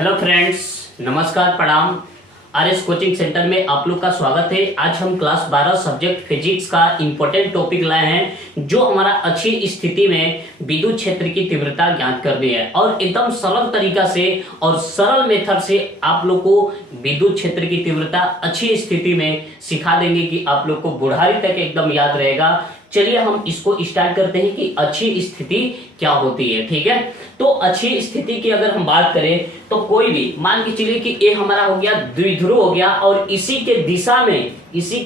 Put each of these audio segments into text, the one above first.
Hello friends, नमस्कार, प्रणाम। RS coaching centre में आप लोग का स्वागत है। आज हम क्लास 12 सब्जेक्ट फिजिक्स का इंपॉर्टेंट टॉपिक लाए हैं, जो हमारा अच्छी स्थिति में विद्युत क्षेत्र की तीव्रता ज्ञात करनी है और एकदम सरल तरीका से और सरल मेथड से आप लोग को विद्युत क्षेत्र की तीव्रता अच्छी स्थिति में सिखा देंगे कि आप लोग को बुढ़ारी तक एकदम याद रहेगा। चलिए हम इसको स्टार्ट करते हैं कि अच्छी स्थिति क्या होती है। ठीक है, तो अच्छी स्थिति की अगर हम बात करें तो कोई भी मान के चलिए कि ये हमारा हो गया द्विध्रुव हो गया और इसी के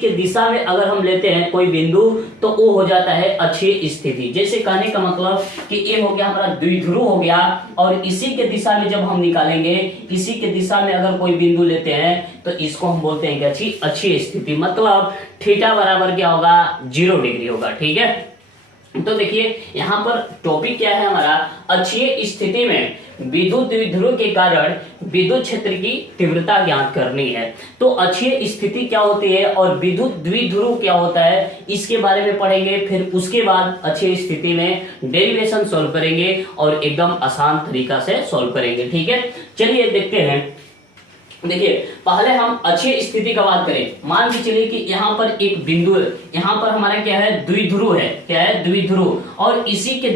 दिशा में अगर हम लेते हैं कोई बिंदु तो वो हो जाता है अच्छी स्थिति। जैसे कहने का मतलब कि ये हो गया हमारा द्विध्रुव हो गया और इसी के दिशा में जब हम निकालेंगे, इसी के दिशा में अगर कोई बिंदु लेते हैं तो इसको हम बोलते हैं कि अच्छी स्थिति। मतलब थीटा बराबर क्या होगा, 0 डिग्री होगा। ठीक है, तो देखिए यहाँ पर टॉपिक क्या है हमारा, अच्छी स्थिति में विद्युत द्विध्रुव के कारण विद्युत क्षेत्र की तीव्रता ज्ञात करनी है। तो अच्छी स्थिति क्या होती है और विद्युत द्विध्रुव क्या होता है, इसके बारे में पढ़ेंगे। फिर उसके बाद अच्छी स्थिति में डेरिवेशन सॉल्व करेंगे और एकदम आसान तरीका से सॉल्व करेंगे। ठीक है, चलिए देखते हैं। देखिए पहले हम अच्छी स्थिति का बात करें। मान के चलिए कि यहाँ पर एक बिंदु, यहाँ पर हमारा क्या है, द्विध्रुव है। क्या है, द्विध्रुव। और इसी के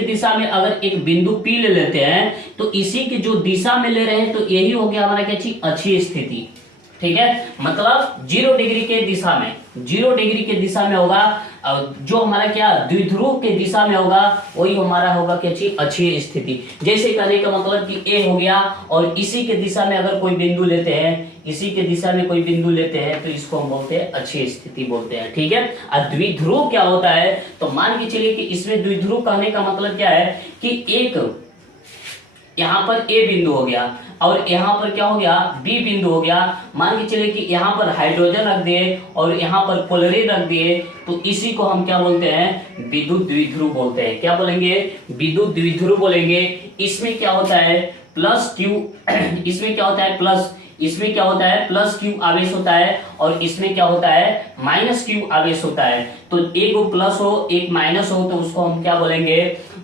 दिशा में अगर एक बिंदु P ले लेते हैं तो इसी की जो दिशा में ले रहे हैं तो यही हो गया हमारा क्या, अच्छी स्थिति। ठीक है, मतलब 0 डिग्री के दिशा में होगा। जो हमारा क्या द्विध्रुव के दिशा में होगा वही हमारा होगा क्या, अच्छी स्थिति। जैसे कहने का मतलब कि ए हो गया और इसी के दिशा में अगर कोई बिंदु लेते हैं तो इसको हम बोलते हैं अच्छी स्थिति बोलते हैं। ठीक है, और द्विध्रुव क्या होता है, तो मान के चलिए कि इसमें द्विध्रुव कहने का मतलब क्या है कि एक यहाँ पर ए बिंदु हो गया और यहाँ पर क्या हो गया, बी बिंदु हो गया। मान के चलिए कि यहाँ पर हाइड्रोजन रख दिए और यहाँ पर क्लोरीन रख दिए, तो इसी को हम क्या बोलते हैं, विद्युत द्विध्रुव बोलते हैं। क्या बोलेंगे, विद्युत द्विध्रुव बोलेंगे। इसमें क्या होता है, प्लस क्यू, इसमें क्या होता है प्लस क्यू आवेश होता है और इसमें क्या होता है, माइनस क्यू आवेश होता है। तो एक प्लस हो एक माइनस हो तो उसको हम क्या बोलेंगे,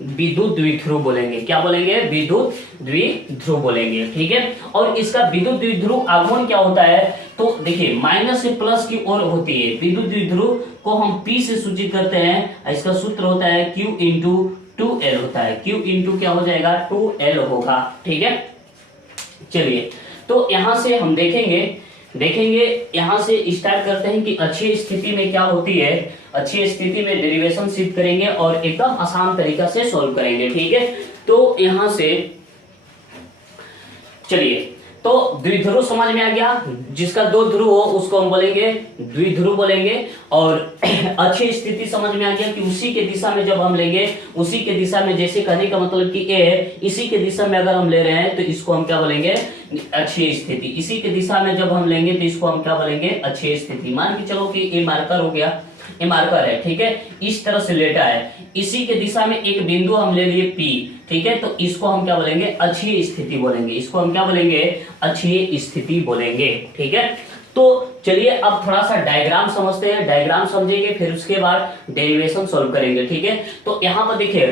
विद्युत द्विध्रुव बोलेंगे। क्या बोलेंगे, विद्युत द्विध्रुव बोलेंगे। ठीक है, और इसका विद्युत द्विध्रुव आघूर्ण क्या होता है, तो देखिए माइनस से प्लस की ओर होती है। विद्युत द्विध्रुव को हम P से सूचित करते हैं। इसका सूत्र होता है Q इंटू 2L होता है। Q इंटू क्या हो जाएगा, 2L होगा। ठीक है, चलिए तो यहां से हम देखेंगे यहां से स्टार्ट करते हैं कि अच्छी स्थिति में क्या होती है। अच्छी स्थिति में डेरिवेशन सिद्ध करेंगे और एकदम आसान तरीका से सॉल्व करेंगे। ठीक है, तो यहां से चलिए, तो द्विध्रुव समझ में आ गया। जिसका 2 ध्रुव हो उसको हम बोलेंगे द्विध्रुव बोलेंगे। और अच्छी स्थिति समझ में आ गया कि उसी के दिशा में जब हम लेंगे, उसी के दिशा में, जैसे कहने का मतलब कि ए है, इसी के दिशा में अगर हम ले रहे हैं तो इसको हम क्या बोलेंगे, अच्छी स्थिति। इसी के दिशा में जब हम लेंगे तो इसको हम क्या बोलेंगे, अच्छी स्थिति। मान के चलो कि ये मार्कर हो गया, ये मार्कर है। ठीक है, इस तरह से लेटा है, इसी के दिशा में एक बिंदु हम ले लिए P। ठीक है, तो इसको हम क्या बोलेंगे, अच्छी स्थिति बोलेंगे। इसको हम क्या बोलेंगे, अच्छी स्थिति बोलेंगे। ठीक है, तो चलिए अब थोड़ा सा डायग्राम समझते हैं। डायग्राम समझेंगे फिर उसके बाद डेरिवेशन सॉल्व करेंगे। ठीक है, तो यहाँ पर देखिए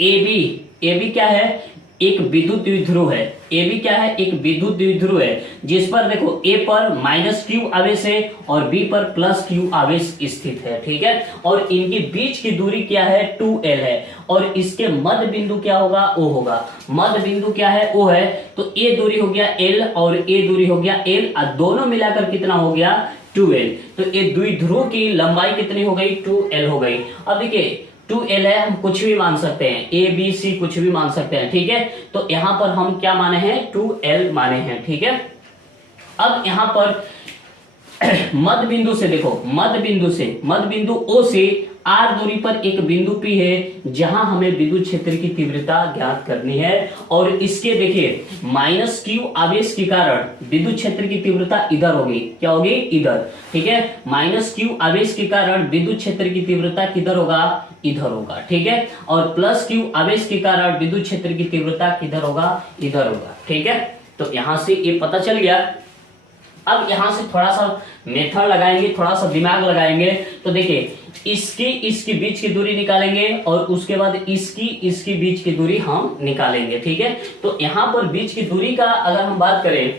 ए बी क्या है, एक विद्युत द्विध्रुव है। ए बी क्या है, एक विद्युत द्विध्रुव है, जिस पर देखो ए पर माइनस क्यू आवेश है और बी पर प्लस क्यू आवेश स्थित है। ठीक है, और इनके बीच की दूरी क्या है, 2L है। और इसके मध्य बिंदु क्या होगा, O होगा। मध्य बिंदु क्या है, O है। तो ये दूरी हो गया L और ये दूरी हो गया L, और दोनों मिलाकर कितना हो गया, 2L। तो ये द्विध्रुव की लंबाई कितनी हो गई, 2L हो गई। अब देखिए 2L है, हम कुछ भी मान सकते हैं, A B C कुछ भी मान सकते हैं। ठीक है, तो यहाँ पर हम क्या माने हैं, 2L माने हैं। ठीक है, अब यहाँ पर मध्य बिंदु से देखो, मध्य बिंदु O से R दूरी पर एक बिंदु P है, जहां हमें विद्युत क्षेत्र की तीव्रता ज्ञात करनी है। और इसके देखिए माइनस क्यू आवेश के कारण विद्युत क्षेत्र की तीव्रता इधर होगी। क्या होगी, इधर। ठीक है, माइनस क्यू आवेश के कारण विद्युत क्षेत्र की तीव्रता किधर होगा, इधर होगा। ठीक है, और प्लस क्यू आवेश के कारण विद्युत क्षेत्र की तीव्रता किधर होगा, इधर होगा। ठीक है, तो यहां से ये पता चल गया अब यहाँ से थोड़ा सा मेथड लगाएंगे, थोड़ा सा दिमाग लगाएंगे। तो देखिए इसकी बीच की दूरी निकालेंगे और उसके बाद इसकी बीच की दूरी हम निकालेंगे, ठीक है। तो यहाँ पर बीच की दूरी का अगर हम बात करें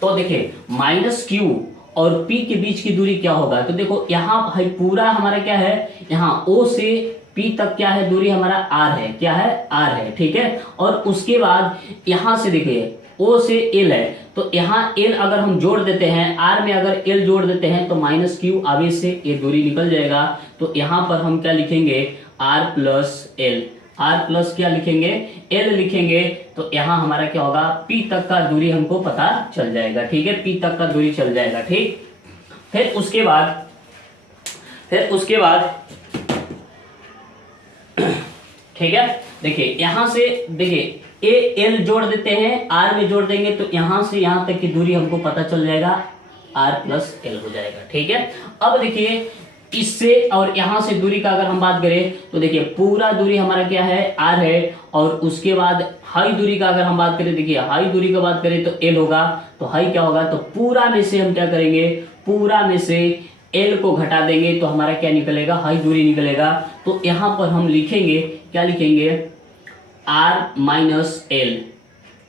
तो देखिए माइनस क्यू और पी के बीच की दूरी क्या होगा। तो देखो यहाँ है पूरा हमारा क्या है, यहाँ ओ से पी तक क्या है दूरी हमारा आर है, क्या है आर है, ठीक है। और उसके बाद यहाँ से देखिए ओ से एल है, तो यहाँ एल अगर हम जोड़ देते हैं, आर में अगर एल जोड़ देते हैं तो माइनस क्यू आगे से ये दूरी निकल जाएगा। तो यहाँ पर हम क्या लिखेंगे R plus L, R plus क्या लिखेंगे एल लिखेंगे। तो यहाँ हमारा क्या होगा पी तक का दूरी हमको पता चल जाएगा, ठीक है, पी तक का दूरी चल जाएगा, ठीक। फिर उसके बाद ठीक है, देखिए यहां से देखिए ए एल जोड़ देते हैं, आर में जोड़ देंगे तो यहां से यहां तक की दूरी हमको पता चल जाएगा आर प्लस एल हो जाएगा, ठीक है। अब देखिए इससे और यहां से दूरी का अगर हम बात करें तो देखिए पूरा दूरी हमारा क्या है आर है, और उसके बाद हाई दूरी का अगर हम बात करें, देखिए हाई दूरी का बात करें तो एल होगा। तो हाई क्या होगा, तो पूरा में से हम क्या करेंगे, पूरा में से एल को घटा देंगे तो हमारा क्या निकलेगा हाई दूरी निकलेगा। तो यहां पर हम लिखेंगे क्या लिखेंगे आर माइनस एल।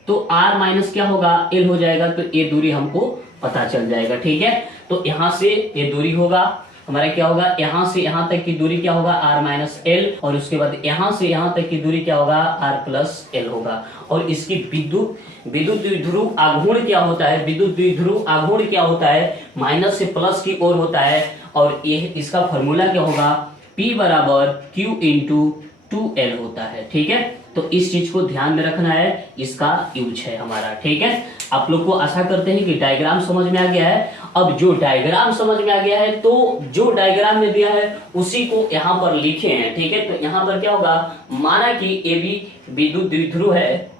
तो आर माइनस क्या होगा एल हो जाएगा, तो ये दूरी हमको पता चल जाएगा, ठीक है। तो यहां से ये दूरी होगा हमारा क्या होगा, यहां से यहां तक की दूरी क्या होगा आर माइनस एल, और उसके बाद यहां से यहां तक की दूरी क्या होगा आर प्लस एल होगा। और इसकी विद्युत द्विध्रुव आघूर्ण क्या होता है, विद्युत द्विध्रुव आघूर्ण क्या होता है, माइनस से प्लस की ओर होता है। और ये इसका फॉर्मूला क्या होगा, P बराबर Q इंटू 2L होता है, ठीक है। तो इस चीज को ध्यान में रखना है, इसका यूज है हमारा, ठीक है। आप लोग को आशा करते हैं कि डायग्राम समझ में आ गया है। अब जो डायग्राम समझ में आ गया है तो जो डायग्राम में दिया है उसी को यहाँ पर लिखे हैं, ठीक है। तो यहाँ पर क्या होगा, माना कि ए बी विद्युत द्विध्रुव है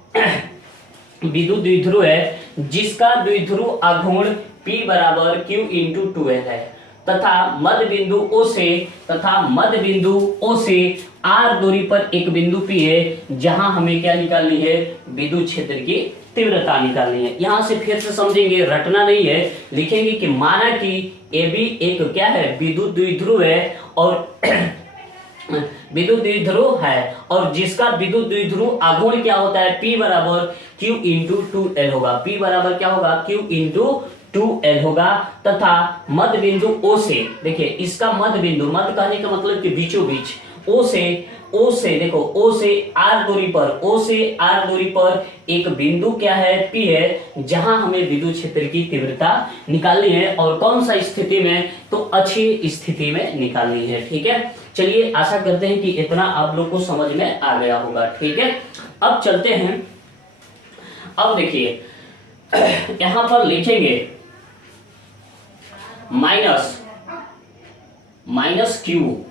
विद्युत द्विध्रुव है जिसका द्विध्रुव आघूर्ण P बराबर Q इंटू 2L है, तथा मध्य बिंदु O से R दूरी पर एक बिंदु P है जहां हमें क्या निकालनी है, विद्युत क्षेत्र की तीव्रता निकालनी है। यहां से फिर से समझेंगे, रटना नहीं है, लिखेंगे कि माना कि AB एक क्या है विद्युत द्विध्रुव है और विद्युत द्विध्रुव है और जिसका विद्युत द्विध्रुव आघूर्ण क्या होता है P बराबर Q इंटू 2L होगा, P बराबर क्या होगा Q इंटू 2L होगा। तथा मध्य बिंदु O से, देखिए इसका मध्य बिंदु, मध्य कहने का मतलब कि बीचों बीच, O से देखो O से R दूरी पर एक बिंदु क्या है P है जहां हमें विद्युत क्षेत्र की तीव्रता निकालनी है। और कौन सा स्थिति में, तो अच्छी स्थिति में निकालनी है, ठीक है। चलिए आशा करते हैं कि इतना आप लोग को समझ में आ गया होगा, ठीक है। अब चलते हैं, अब देखिए यहां पर लिखेंगे माइनस क्यू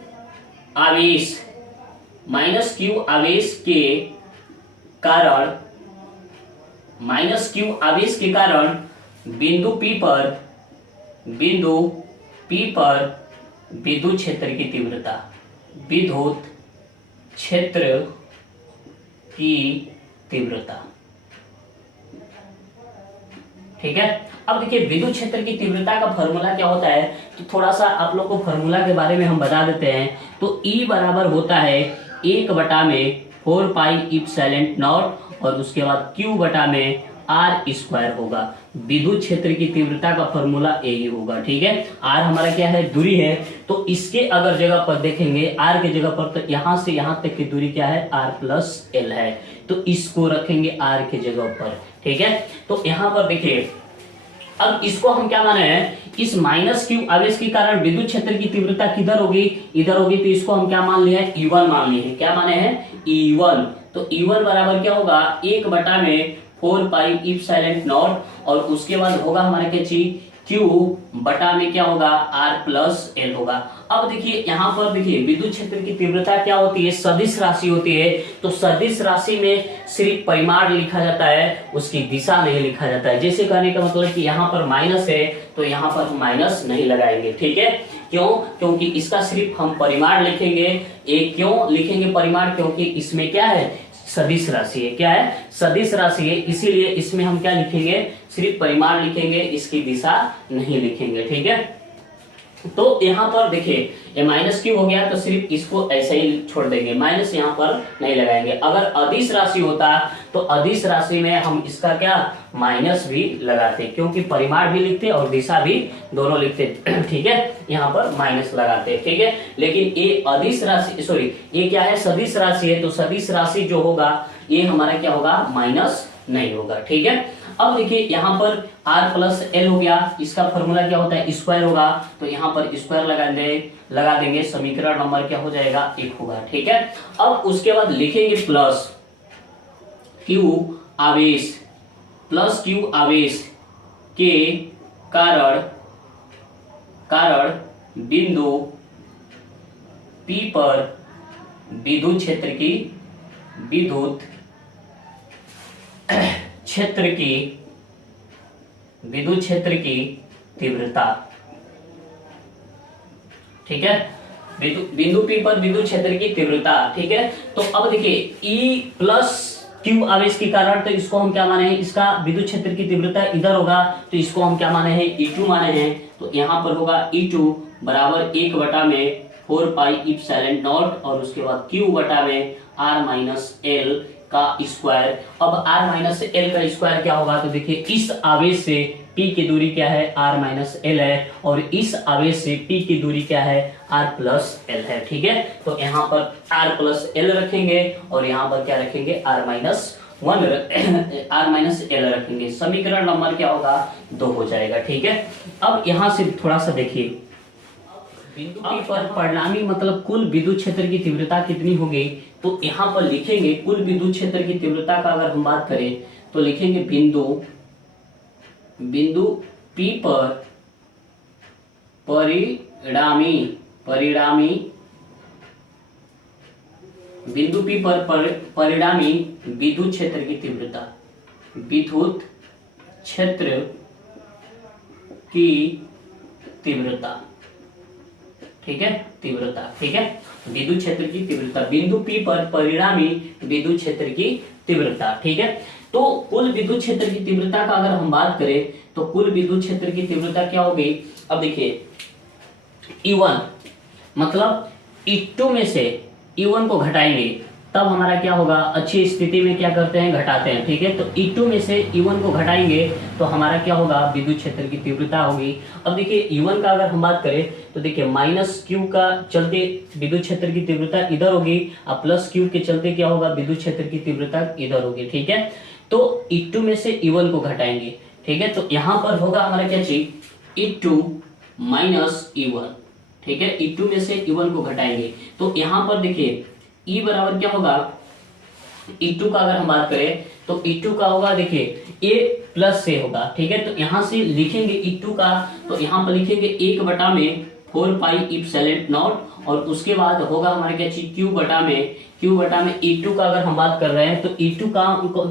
आवेश के कारण, बिंदु P पर विद्युत क्षेत्र की तीव्रता, विद्युत क्षेत्र की तीव्रता, ठीक है। अब देखिए विद्युत क्षेत्र की तीव्रता का फॉर्मूला क्या होता है, तो थोड़ा सा आप लोग को फॉर्मूला के बारे में हम बता देते हैं। तो E बराबर होता है 1/4 पाई इप्सिलॉन नॉट और उसके बाद Q बटा में R स्क्वायर होगा। विद्युत क्षेत्र की तीव्रता का फॉर्मूला यही होगा, ठीक है। R हमारा क्या है, दूरी है, तो इसके अगर जगह पर देखेंगे R के जगह पर, तो यहां से यहां तक की दूरी क्या है R प्लस L है, तो इसको रखेंगे R के जगह पर, ठीक है। तो यहां पर देखिए अब इसको हम क्या माने हैं, इस माइनस क्यू आवेश के कारण विद्युत क्षेत्र की तीव्रता किधर होगी, इधर होगी, तो इसको हम क्या मान लिए हैं, E1 मान लिए हैं। क्या माने हैं, E1। तो E1 बराबर क्या होगा 1/4 पाई इप्सिलॉन नॉट और उसके बाद होगा हमारे क्या चीज Q बटा में क्या होगा R प्लस L होगा। अब देखिए यहाँ पर देखिए विद्युत क्षेत्र की तीव्रता क्या होती है, सदिश राशि होती है। तो सदिश राशि में सिर्फ परिमाण लिखा जाता है, उसकी दिशा नहीं लिखा जाता है। जैसे कहने का मतलब कि यहाँ पर माइनस है तो यहाँ पर हम माइनस नहीं लगाएंगे, ठीक है। क्यों, क्योंकि इसका सिर्फ हम परिमाण लिखेंगे। क्यों लिखेंगे परिमाण, क्योंकि इसमें क्या है सदिश राशि है। क्या है? सदिश राशि है, इसीलिए इसमें हम क्या लिखेंगे? सिर्फ परिमाण लिखेंगे, इसकी दिशा नहीं लिखेंगे। ठीक है, तो यहाँ पर देखिए ये माइनस क्यों हो गया, तो सिर्फ इसको ऐसे ही छोड़ देंगे, माइनस यहाँ पर नहीं लगाएंगे। अगर अदिश राशि होता तो अदिश राशि में हम इसका क्या माइनस भी लगाते, क्योंकि परिमाण भी लिखते और दिशा भी दोनों लिखते। ठीक है, यहाँ पर माइनस लगाते। ठीक है, लेकिन ये अदिश राशि, सॉरी ये क्या है? सदिश राशि है, तो सदिश राशि जो होगा ये हमारा क्या होगा? माइनस नहीं होगा। ठीक है, अब देखिए यहाँ पर r प्लस एल हो गया, इसका फॉर्मूला क्या होता है? स्क्वायर होगा, तो यहाँ पर स्क्वायर लगा देंगे, समीकरण नंबर क्या हो जाएगा? 1 होगा। ठीक है, अब उसके बाद लिखेंगे प्लस क्यू आवेश, प्लस क्यू आवेश के कारण बिंदु P पर विद्युत क्षेत्र की तीव्रता। ठीक है, बिंदु P पर विद्युत क्षेत्र की तीव्रता। ठीक है, तो अब देखिए E प्लस क्यू आवेश के कारण, तो इसको हम क्या माने हैं? इसका विद्युत क्षेत्र की तीव्रता इधर होगा, तो इसको हम क्या माने हैं? E2 माने हैं। तो यहाँ पर होगा E2 बराबर 1 बटा में 4 पाई इप्सिलॉन नॉट, और उसके बाद Q बटा में R माइनस एल का स्क्वायर। अब r माइनस एल का स्क्वायर क्या होगा? तो देखिए इस आवेश से p की दूरी क्या है? r माइनस एल है, और इस आवेश से p की दूरी क्या है? r प्लस एल है। ठीक है, तो यहाँ पर r प्लस एल रखेंगे और यहाँ पर क्या रखेंगे? r माइनस एल रखेंगे। समीकरण नंबर क्या होगा? 2 हो जाएगा। ठीक है, अब यहाँ से थोड़ा सा देखिए, बिंदु P पर परिणामी मतलब कुल विद्युत क्षेत्र की तीव्रता कितनी होगी? तो यहाँ पर लिखेंगे कुल विद्युत क्षेत्र की तीव्रता का अगर हम बात करें तो लिखेंगे बिंदु P पर परिणामी बिंदु P पर परिणामी विद्युत क्षेत्र की तीव्रता, विद्युत क्षेत्र की तीव्रता। ठीक है, तीव्रता। ठीक है, विद्युत क्षेत्र की तीव्रता, बिंदु P पर परिणामी विद्युत क्षेत्र की तीव्रता। ठीक है, तो कुल विद्युत क्षेत्र की तीव्रता का अगर हम बात करें तो कुल विद्युत क्षेत्र की तीव्रता क्या होगी? अब देखिए E1 मतलब E2 में से E1 को घटाएंगे तब हमारा क्या होगा? अच्छी स्थिति में क्या करते हैं? घटाते हैं। ठीक है, तो E2 में से E1 को घटाएंगे तो हमारा क्या होगा? विद्युत क्षेत्र की तीव्रता होगी। अब देखिए E1 का अगर हम बात करें तो देखिए माइनस क्यू का चलते विद्युत क्षेत्र की तीव्रता इधर होगी, और प्लस क्यू के चलते क्या होगा? विद्युत क्षेत्र की तीव्रता इधर होगी। ठीक है, तो E2 में से E1 को घटाएंगे। ठीक है, तो यहाँ पर होगा हमारा क्या चीज? E2 minus E1। ठीक है, E2 में से E1 को घटाएंगे तो यहाँ पर देखिए E बराबर क्या होगा? E2 का अगर हम बात करें तो E2 का होगा देखिए A प्लस से होगा। ठीक है, तो यहाँ से लिखेंगे E2 का, तो यहाँ पर लिखेंगे 1 बटा में 4 पाई इप्सिलॉन नॉट, और उसके बाद होगा हमारे क्या चीज? Q बटा में E2 का अगर हम बात कर रहे हैं तो E2 का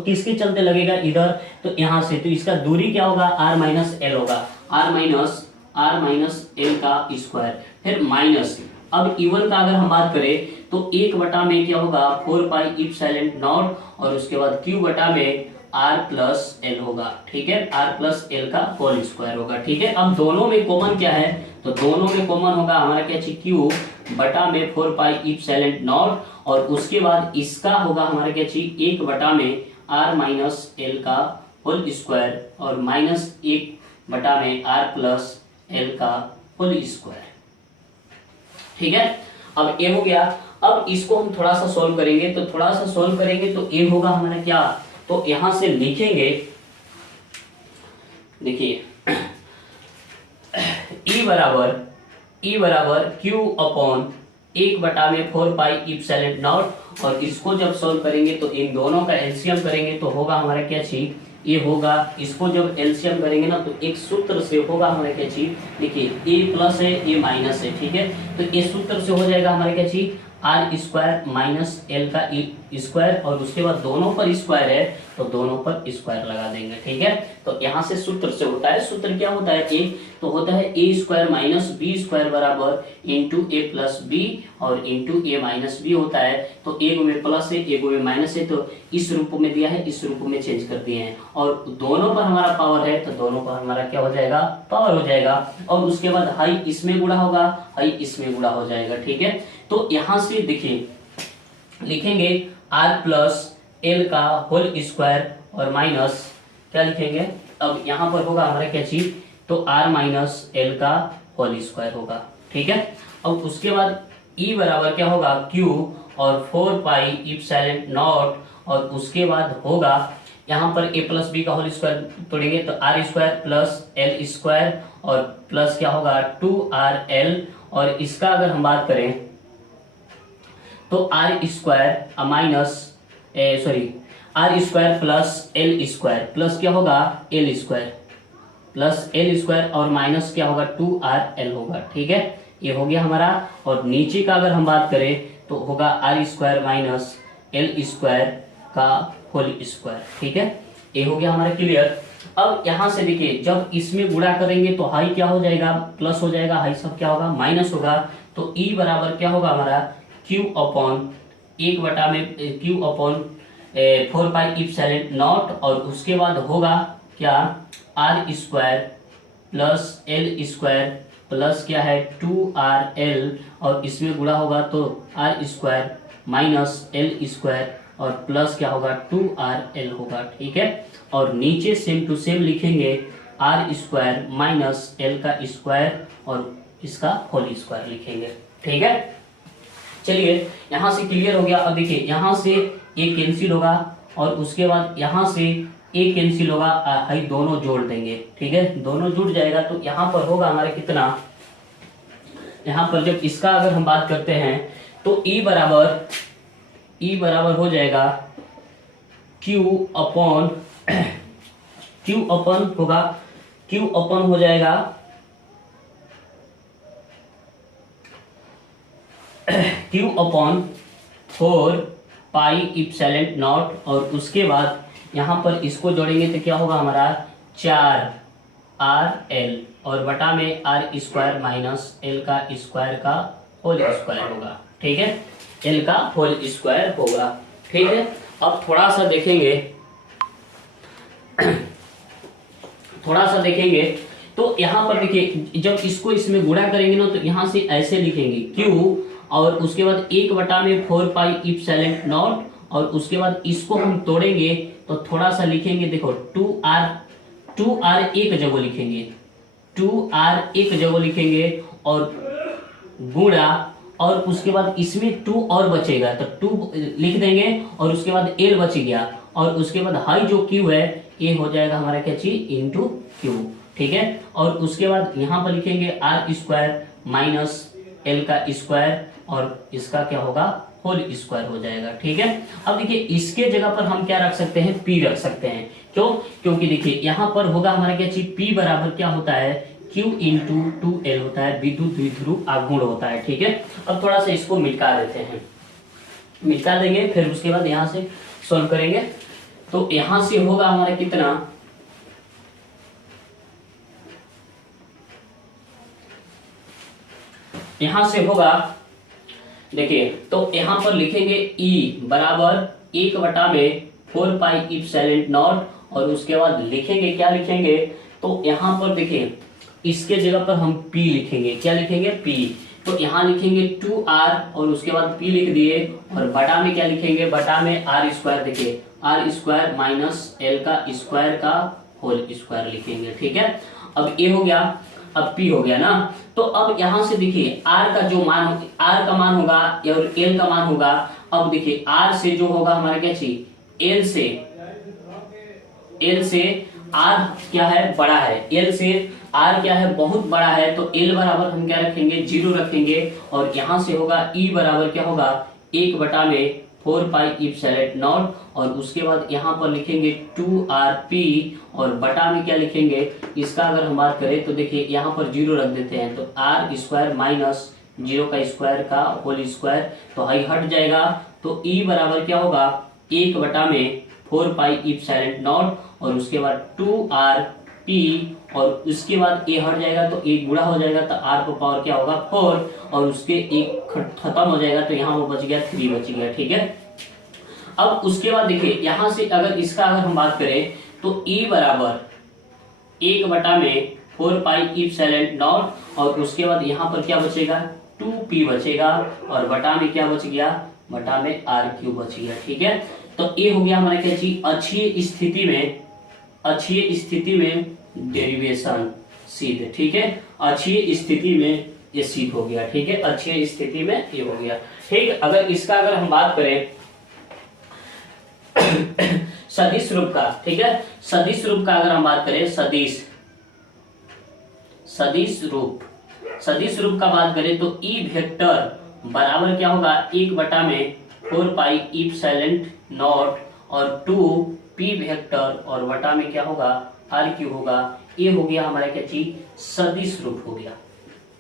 किसके चलते लगेगा? इधर, तो यहाँ से, तो इसका दूरी क्या होगा? R माइनस एल होगा, R माइनस एल का स्क्वायर, फिर माइनस। अब E1 का अगर हम बात करें तो 1 बटा में क्या होगा? 4 पाई इप्सिलॉन नॉट, और उसके बाद Q बटा में R प्लस एल होगा। ठीक है, R प्लस एल का होल स्क्वायर होगा। ठीक है, अब दोनों में कॉमन क्या है? तो दोनों में कॉमन होगा हमारा क्या चीज? Q बटा में 4 पाई इप्सिलॉन नॉट, और उसके बाद इसका होगा हमारा क्या चीज? 1 बटा में R माइनस एल का होल स्क्वायर, और माइनस 1 बटा में R प्लस एल का होल स्क्वायर। ठीक है, अब ए हो गया। अब इसको हम थोड़ा सा सोल्व करेंगे, तो ए होगा हमारा क्या? तो यहां से लिखेंगे, देखिए E बराबर Q अपॉन 1 बटा में 4 पाई इप्सिलॉन नॉट, और इसको जब सोल्व करेंगे तो इन दोनों का एलसीएम करेंगे तो होगा हमारा क्या चीज? ये होगा, इसको जब एलसीएम करेंगे ना तो एक सूत्र से होगा हमारा क्या चीज? देखिए A प्लस है, A माइनस है। ठीक है, तो इस सूत्र से हो जाएगा हमारा क्या चीज? आर स्क्वायर माइनस एल का स्क्वायर और उसके बाद दोनों पर स्क्वायर है तो दोनों पर स्क्वायर लगा देंगे। ठीक है, तो यहाँ से सूत्र से होता है, सूत्र क्या होता है, ए तो होता है ए स्क्वायर माइनस बी स्क्वायर बराबर इंटू ए प्लस बी और इंटू ए माइनस बी होता है। तो एक में प्लस है एक में माइनस है, तो इस रूप में दिया है इस रूप में चेंज कर दिए हैं और दोनों पर हमारा पावर है तो दोनों पर हमारा क्या हो जाएगा, पावर हो जाएगा। और उसके बाद हाई इसमें गुणा होगा, हाई इसमें गुणा हो जाएगा। ठीक है, तो यहां से देखिए लिखेंगे आर प्लस एल का होल स्क्वायर और माइनस क्या लिखेंगे, अब यहां पर होगा हमारा क्या चीज, तो आर माइनस एल का होल स्क्वायर होगा। ठीक है, अब उसके बाद ई बराबर क्या होगा, क्यू और 4 पाई इप्सिलॉन नॉट और उसके बाद होगा यहाँ पर ए प्लस बी का होल स्क्वायर तोड़ेंगे तो R square plus L square और प्लस क्या होगा 2RL और इसका अगर हम बात करें तो R square minus R square plus L square plus क्या होगा L square plus L square और माइनस क्या होगा 2RL होगा। ठीक है, ये हो गया हमारा। और नीचे का अगर हम बात करें तो होगा R square minus L square का होल स्क्वायर। ठीक है, ये हो गया हमारा क्लियर। अब यहां से देखिए जब इसमें गुणा करेंगे तो हाई क्या हो जाएगा, प्लस हो जाएगा, हाई सब क्या होगा माइनस होगा। तो ई बराबर क्या होगा हमारा क्यू अपॉन 1 में Q upon 4 pi epsilon naught और उसके बाद होगा क्या R square plus L square plus क्या है 2RL और इसमें गुणा होगा तो R square minus L square और प्लस क्या होगा 2RL होगा। ठीक है, और नीचे सेम टू सेम लिखेंगे आर स्क्वायर माइनस एल का स्क्वायर और इसका होल स्क्वायर लिखेंगे। ठीक है, चलिए यहां से क्लियर हो गया। अब देखिए यहां से ए कैंसिल होगा और उसके बाद यहां से ए कैंसिल होगा, हाई दोनों जोड़ देंगे। ठीक है, दोनों जुड़ जाएगा तो यहाँ पर होगा हमारे कितना, यहाँ पर जब इसका अगर हम बात करते हैं तो ई बराबर हो जाएगा क्यू अपॉन हो जाएगा Q upon 4 pi epsilon naught और उसके बाद यहाँ पर इसको जोड़ेंगे तो क्या होगा हमारा 4RL और बटा में आर स्क्वायर माइनस एल का स्क्वायर का होल स्क्वायर होगा। ठीक है, एल का होल स्क्वायर होगा। ठीक है, अब थोड़ा सा देखेंगे तो यहाँ पर देखिए जब इसको इसमें गुणा करेंगे ना तो यहाँ से ऐसे लिखेंगे क्यू और उसके बाद 1 में 4 पाई इप्सिलॉन नॉट और उसके बाद इसको हम तोड़ेंगे तो थोड़ा सा लिखेंगे, देखो 2R एक जगह लिखेंगे, 2R एक जगह लिखेंगे और गुणा और उसके बाद इसमें 2 और बचेगा तो 2 लिख देंगे और उसके बाद L बच गया और उसके बाद हाई जो Q है ये हो जाएगा हमारा क्या चीज इंटू Q। ठीक है, और उसके बाद यहाँ पर लिखेंगे आर स्क्वायर माइनस एल का स्क्वायर और इसका क्या होगा होल स्क्वायर हो जाएगा। ठीक है, अब देखिए इसके जगह पर हम क्या रख सकते हैं, P रख सकते हैं। क्यों, क्योंकि देखिए यहाँ पर होगा हमारा क्या चीज P बराबर क्या होता है Q इंटू 2L होता है, विद्युत द्विध्रुव आघूर्ण होता है। ठीक है, अब थोड़ा सा इसको मिटा देते हैं, मिटा देंगे फिर उसके बाद यहाँ से सॉल्व करेंगे। तो यहाँ से होगा हमारा कितना, यहाँ से होगा देखिए तो यहाँ पर लिखेंगे E बराबर 1 में 4 पाई इप्सिलॉन नॉट और उसके बाद लिखेंगे क्या लिखेंगे, तो यहाँ पर देखिए इसके जगह पर हम P लिखेंगे, क्या लिखेंगे P, तो यहाँ लिखेंगे 2R और उसके बाद P लिख दिए और बटा में क्या लिखेंगे, बटा में आर स्क्वायर, देखिए आर स्क्वायर माइनस एल का स्क्वायर का होल स्क्वायर लिखेंगे। ठीक है, अब ए हो गया, अब P हो गया ना। तो अब यहां से देखिए R का जो मान R का मान होगा और L का मान होगा। अब देखिए R से जो होगा हमारा क्या चाहिए, L से R क्या है बड़ा है, L से R क्या है बहुत बड़ा है तो L बराबर हम क्या रखेंगे 0 रखेंगे और यहां से होगा E बराबर क्या होगा 1 में 4 पाई इप्सिलॉन नॉट और उसके बाद यहाँ पर लिखेंगे 2RP और बटा में क्या लिखेंगे, इसका अगर हम बात करें तो देखिए यहाँ पर 0 रख देते हैं तो आर स्क्वायर माइनस जीरो का स्क्वायर का होल स्क्वायर, तो आई हट जाएगा, तो ई बराबर क्या होगा 1/4 पाई और उसके बाद 2r/p, और उसके बाद ए हट जाएगा तो एक गुणा हो जाएगा, तो r का पावर क्या होगा 4, और उसके एक खत्म हो जाएगा, तो यहाँ वो बच गया 3 बच गया। ठीक है, अब उसके बाद देखिए यहां से अगर इसका अगर हम बात करें तो e बराबर 1/4 पाई और उसके बाद यहाँ पर क्या बचेगा 2p बचेगा, और बटा में क्या बच गया, बटा में r³ बच गया। ठीक है, तो ये हो गया हमारा क्या चीज अक्षीय स्थिति में डेरिवेशन सिद्ध। ठीक है, अक्षीय स्थिति में ये सिद्ध हो गया। ठीक है, अक्षीय स्थिति में ये हो गया। ठीक, अगर इसका अगर हम बात करें सदिश रूप का, ठीक है, सदिश रूप का अगर हम बात करें, सदिश रूप का बात करें तो ई वेक्टर बराबर क्या होगा 1/4 पाई और 2p वेक्टर और बटा में क्या होगा r³ होगा। ये हो गया हमारा क्या चीज सदिश रूप हो गया।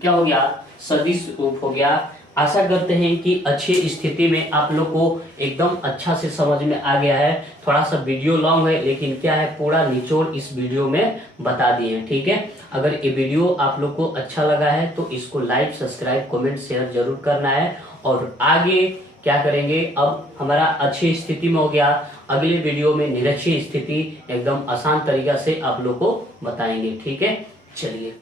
क्या हो गया, सदिश रूप हो गया। आशा करते हैं कि अच्छी स्थिति में आप लोग को एकदम अच्छा से समझ में आ गया है। थोड़ा सा वीडियो लॉन्ग है, लेकिन क्या है पूरा निचोड़ इस वीडियो में बता दिए हैं। ठीक है, अगर ये वीडियो आप लोग को अच्छा लगा है तो इसको लाइक, सब्सक्राइब, कमेंट, शेयर जरूर करना है। और आगे क्या करेंगे, अब हमारा अच्छी स्थिति में हो गया, अगले वीडियो में निरक्षीय स्थिति एकदम आसान तरीका से आप लोग को बताएंगे। ठीक है, चलिए।